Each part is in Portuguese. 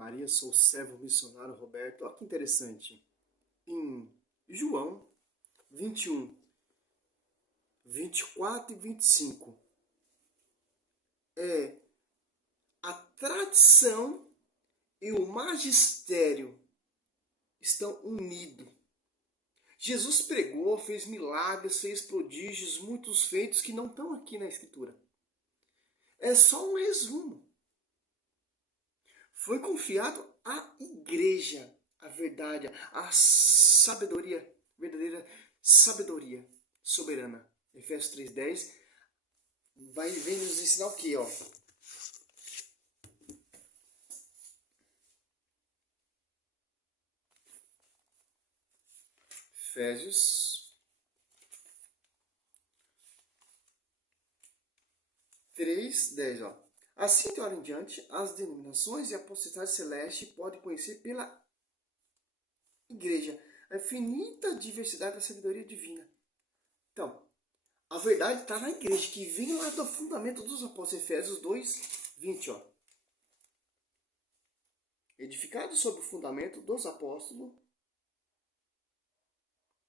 Maria, sou o servo missionário Roberto. Olha que interessante. Em João 21, 24 e 25, a tradição e o magistério estão unidos. Jesus pregou, fez milagres, fez prodígios, muitos feitos que não estão aqui na Escritura. É só um resumo. Foi confiado à igreja a verdade, a sabedoria, verdadeira sabedoria soberana. Efésios 3:10 vem nos ensinar o quê? Efésios 3:10, Assim de hora em diante, as denominações e a potestade celeste podem conhecer pela igreja a infinita diversidade da sabedoria divina. Então, a verdade está na igreja, que vem lá do fundamento dos apóstolos. Efésios 2:20, Edificado sobre o fundamento dos apóstolos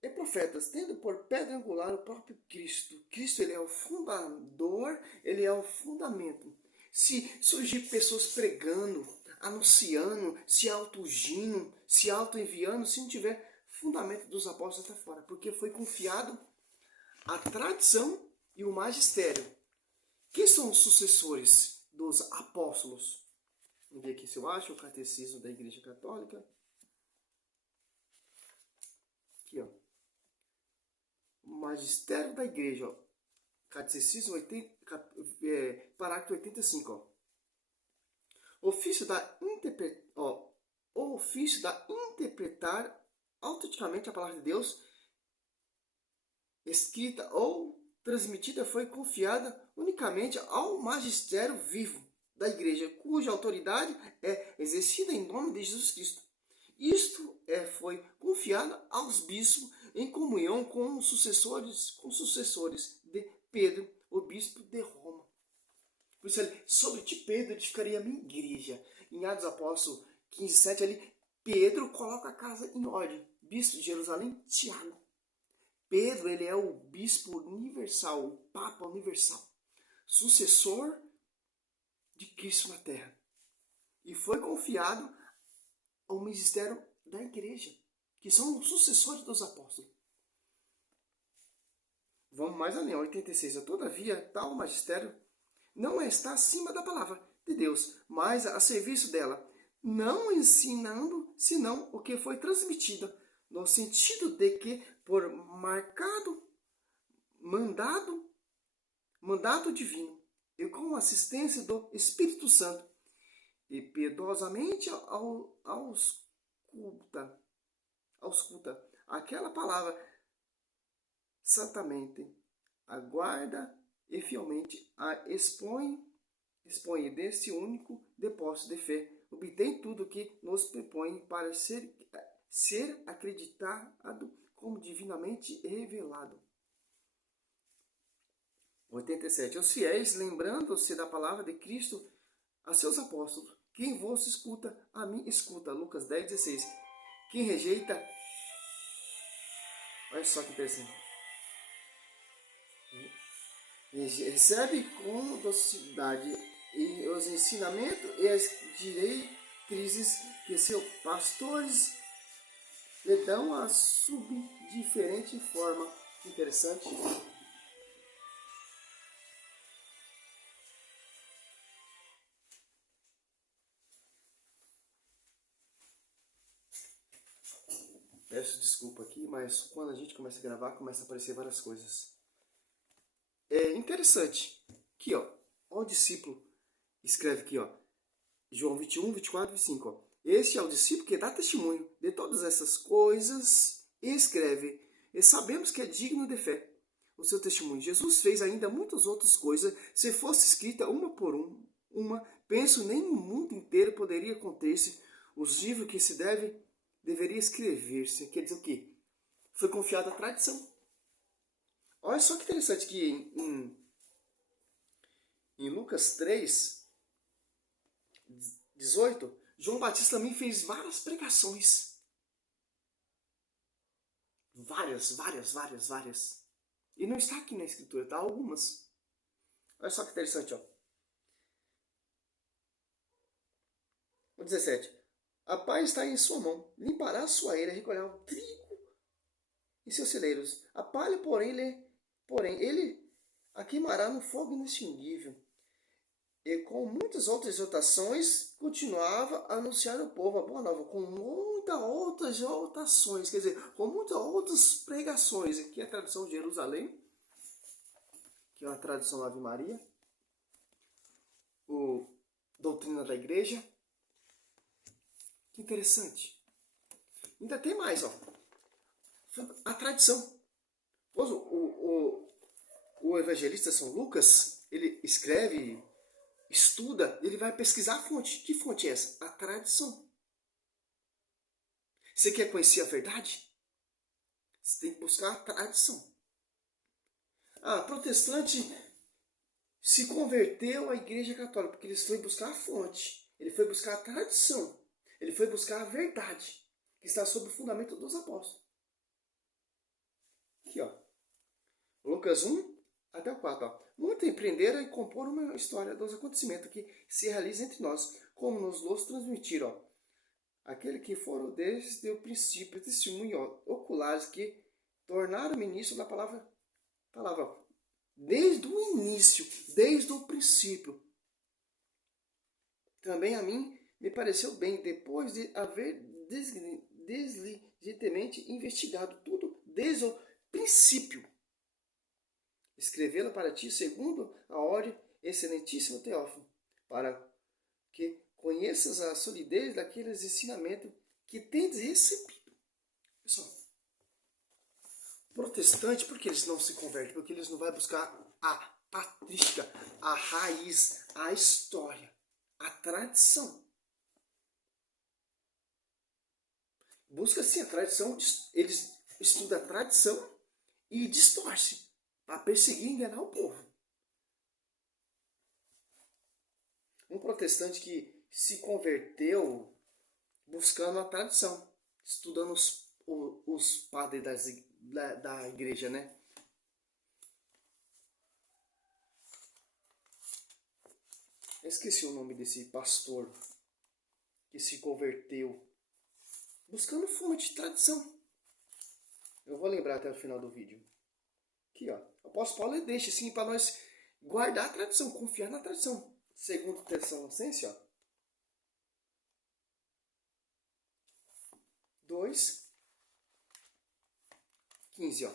e profetas, tendo por pedra angular o próprio Cristo. Cristo, ele é o fundador, ele é o fundamento. Se surgir pessoas pregando, anunciando, se auto-ungindo, se auto-enviando, se não tiver fundamento dos apóstolos, está fora. Porque foi confiado a tradição e o magistério. Quem são os sucessores dos apóstolos? Vamos ver aqui se eu acho o catecismo da Igreja Católica. Aqui, o magistério da Igreja, catecismo parágrafo 85. Ofício da interpretar autenticamente a palavra de Deus, escrita ou transmitida, foi confiada unicamente ao magistério vivo da igreja, cuja autoridade é exercida em nome de Jesus Cristo. Isto foi confiado aos bispos em comunhão com os sucessores de Pedro, o bispo de Roma. Por isso, sobre ti, Pedro, edificaria a minha igreja. Em Atos Apóstolos 15:7, ali, Pedro coloca a casa em ordem. Bispo de Jerusalém, Tiago. Pedro, ele é o bispo universal, o papa universal, sucessor de Cristo na terra. E foi confiado ao ministério da igreja, que são os sucessores dos apóstolos. Vamos mais além, 86. Todavia, tal magistério não está acima da palavra de Deus, mas a serviço dela, não ensinando senão o que foi transmitido, no sentido de que, por mandato divino, e com assistência do Espírito Santo, e piedosamente ausculta aquela palavra santamente, aguarda e fielmente a expõe desse único depósito de fé, obtém tudo que nos propõe para ser acreditado como divinamente revelado. 87. Os fiéis, lembrando-se da palavra de Cristo a seus apóstolos: quem vos escuta, a mim escuta. Lucas 10:16. Quem rejeita, olha só que interessante, recebe com docilidade e os ensinamentos e as diretrizes que seus pastores lhe dão a subdiferente forma. Interessante. Peço desculpa aqui, mas quando a gente começa a gravar, começa a aparecer várias coisas. É interessante. Aqui, o discípulo escreve aqui, João 21, 24, 25. Este é o discípulo que dá testemunho de todas essas coisas e escreve. E sabemos que é digno de fé o seu testemunho. Jesus fez ainda muitas outras coisas. Se fosse escrita uma por uma, penso nem o mundo inteiro poderia conter-se os livros que se deveria escrever-se. Quer dizer o quê? Foi confiado à tradição. Olha só que interessante que em Lucas 3, 18, João Batista também fez várias pregações. Várias. E não está aqui na escritura, tá? Algumas. Olha só que interessante, ó. O 17. A paz está em sua mão. Limpará a sua eira, recolherá o trigo em seus celeiros. A palha, porém, ele a queimará no fogo inextinguível. E com muitas outras exortações, continuava a anunciar ao povo a boa nova, com muitas outras exortações, quer dizer, com muitas outras pregações. Aqui é a tradução de Jerusalém, que é uma tradução da Ave Maria, o Doutrina da Igreja. Que interessante. Ainda tem mais, ó. A tradição. O evangelista São Lucas, ele escreve, estuda, ele vai pesquisar a fonte. Que fonte é essa? A tradição. Você quer conhecer a verdade? Você tem que buscar a tradição. Protestante se converteu à Igreja Católica porque ele foi buscar a fonte. Ele foi buscar a tradição. Ele foi buscar a verdade, que está sob o fundamento dos apóstolos. Aqui, ó. Lucas 1 até o 4. Ó. Muito empreenderam e compor uma história dos acontecimentos que se realizam entre nós, como nos transmitiram. Ó. Aquele que foram desde o princípio, testemunho oculares que tornaram ministro da palavra. Desde o início, desde o princípio. Também a mim me pareceu bem, depois de haver diligentemente investigado tudo desde o princípio, escrevê-la para ti segundo a ordem excelentíssimo Teófilo, para que conheças a solidez daqueles ensinamentos que tendes recebido. Pessoal, protestante, por que eles não se convertem? Porque eles não vão buscar a patrística, a raiz, a história, a tradição. Busca sim a tradição, eles estudam a tradição e distorcem para perseguir e enganar o povo. Um protestante que se converteu buscando a tradição, estudando os padres da igreja, né? Eu esqueci o nome desse pastor que se converteu buscando fonte de tradição. Eu vou lembrar até o final do vídeo. Aqui, ó. O apóstolo Paulo deixa assim para nós guardar a tradição, confiar na tradição. Segundo Tessalonicenses, ó. 2:15, ó.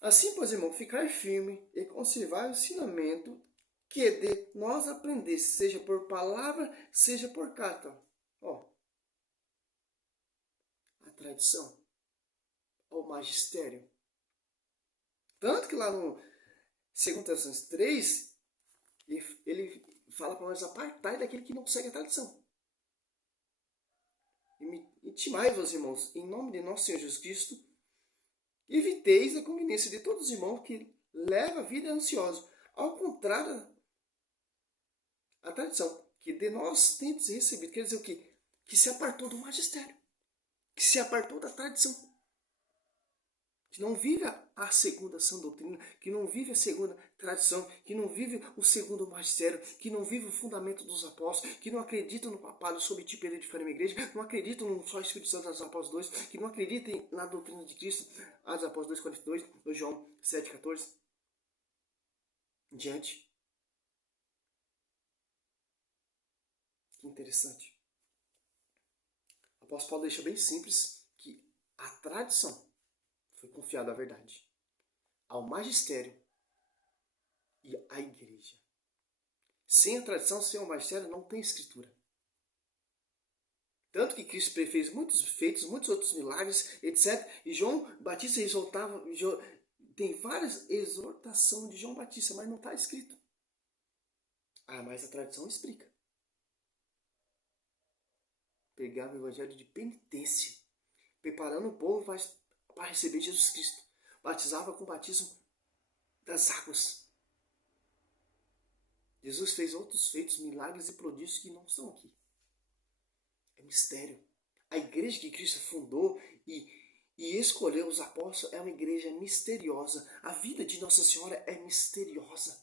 Assim, pois, irmão, ficar firme e conservar o ensinamento que de nós aprendesse, seja por palavra, seja por carta. Ó. A tradição, o magistério. Tanto que lá no 2 Tessalonicenses 3, ele fala para nós apartar daquele que não segue a tradição. Intimai, meus irmãos, em nome de nosso Senhor Jesus Cristo, eviteis a conveniência de todos os irmãos que levam a vida ansiosa. Ao contrário, a tradição que de nós tendes recebido, quer dizer o quê? Que se apartou do magistério, que se apartou da tradição, que não vive a segunda sã doutrina, que não vive a segunda tradição, que não vive o segundo magistério, que não vive o fundamento dos apóstolos, que não acredita no papado sob tipo de edificar uma igreja, não acredita no só Espírito Santo dos Apóstolos 2, que não acredita na doutrina de Cristo, Atos Apóstolos 2:42, no João 7:14, em diante. Que interessante. O apóstolo Paulo deixa bem simples que a tradição foi confiada à verdade, ao magistério e à igreja. Sem a tradição, sem o magistério, não tem escritura. Tanto que Cristo fez muitos feitos, muitos outros milagres, etc. E João Batista exortava, tem várias exortações de João Batista, mas não está escrito. Mas a tradição explica. Pregava o evangelho de penitência, preparando o povo para receber Jesus Cristo. Batizava com o batismo das águas. Jesus fez outros feitos, milagres e prodígios que não estão aqui. é mistério. A igreja que Cristo fundou e escolheu os apóstolos é uma igreja misteriosa. A vida de Nossa Senhora é misteriosa.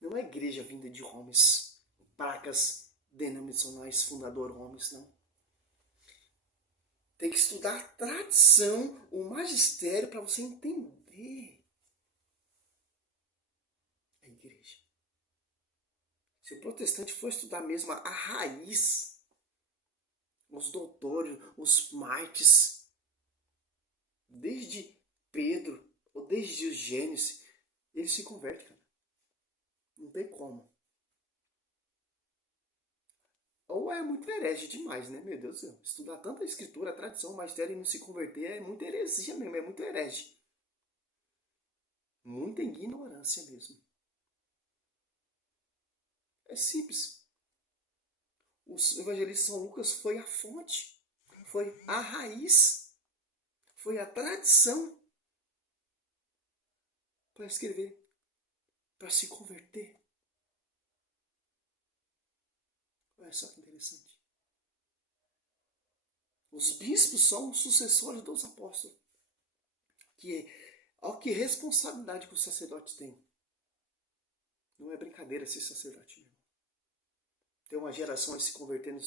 Não é igreja vinda de homens, placas denominacionais, fundador homens, não. Tem que estudar a tradição, o magistério, para você entender a igreja. Se o protestante for estudar mesmo a raiz, os doutores, os mártires, desde Pedro, ou desde o Gênesis, eles se convertem, cara. Não tem como. Ou é muito herege demais, né? Meu Deus do céu. Estudar tanta escritura, tradição, magistério e não se converter é muita heresia mesmo, é muito herege. Muita ignorância mesmo. É simples. O evangelista São Lucas foi a fonte, foi a raiz, foi a tradição para escrever, para se converter. Olha só que interessante. Os bispos são os sucessores dos apóstolos. Olha que responsabilidade que os sacerdotes têm. Não é brincadeira ser sacerdote mesmo. Tem uma geração se convertendo,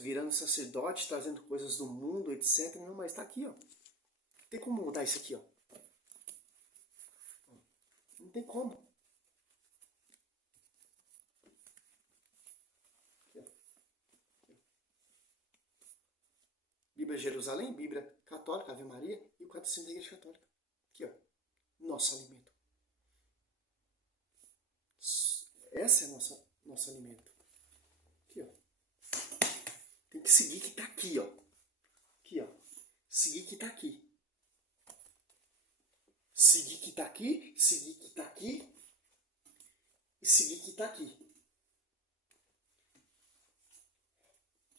virando sacerdote, trazendo coisas do mundo, etc. Não, mas está aqui, ó. Tem como mudar isso aqui, ó. Não tem como. Aqui, ó. Bíblia Jerusalém, Bíblia Católica, Ave Maria e o Catecismo da Igreja Católica. Aqui, ó. Nosso alimento. Esse é nosso alimento. Aqui, ó. Tem que seguir que tá aqui, ó. Aqui, ó. Seguir que tá aqui. Seguir que tá aqui, seguir que tá aqui e seguir que tá aqui.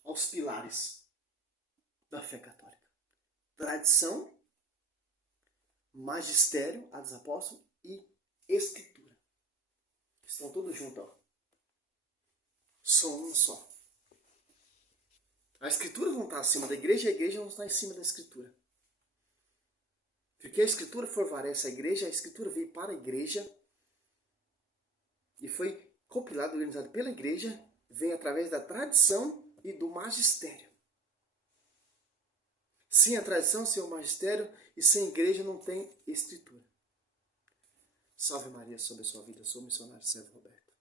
Aos pilares da fé católica. Tradição, magistério, a dos apóstolos e escritura. Estão todos juntos, ó. São um só. A escritura não está acima da igreja, a igreja não está em cima da escritura. Porque a escritura fortalece a igreja, a escritura veio para a igreja e foi compilada, organizada pela igreja, vem através da tradição e do magistério. Sem a tradição, sem o magistério e sem a igreja não tem escritura. Salve Maria sobre a sua vida. Sou o missionário Sérgio Roberto.